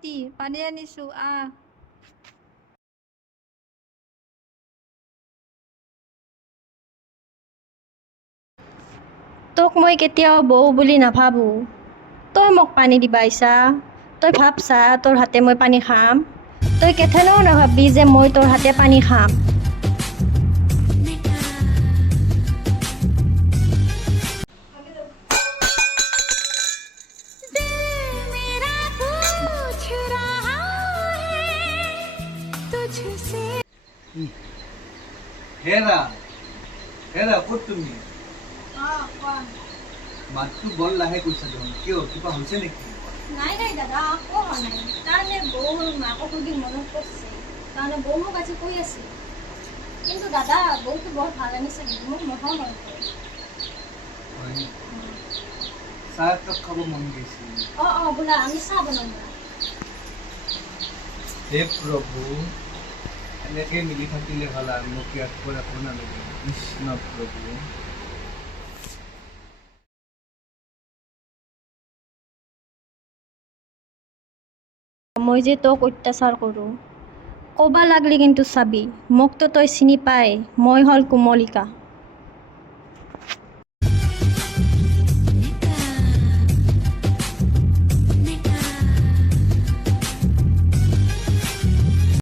মাতি পানী আনিছো তোক মই কেতিয়াও বৌ বুলি নাভাবো। তই মোক পানী দিবা আহিছা। তই ভাবছা তোৰ হাতে মই পানী খাম। তই কেথেনেও নাভাববি যে মই তোৰ হাতে পানী খাম। হেৰা হেৰা ক'ত তুমি? মাতটো বৰ লাহে কৈছা দেখোন, কিয় কিবা হৈছে নেকি? নাই নাই দাদা, একো হোৱা নাই। তাৰমানে বৌৰ মাকক সুধি মনত পৰিছে। তাৰমানে বৌ মোক আজি কৈ আছিল। কিন্তু দাদা বৌটো বৰ ভাল আনিছে, মোক নহয় মনত পৰে। হয় নেকি? চাহ একাপ খাব মন গৈছিল। বোলা আমি চাহ বনাম ব'লা। হে প্ৰভু, এনেকে মিলি থাকিলে ভাল আৰু মোক ইয়াত কৈ একো নালাগে। কৃষ্ণ প্ৰভু। মই যে তোক অত্যাচাৰ কৰোঁ, ক'বা লাগলি কিন্তু চাবি, মোকতো তই চিনি পাই, মই হ'ল কোমলিকা।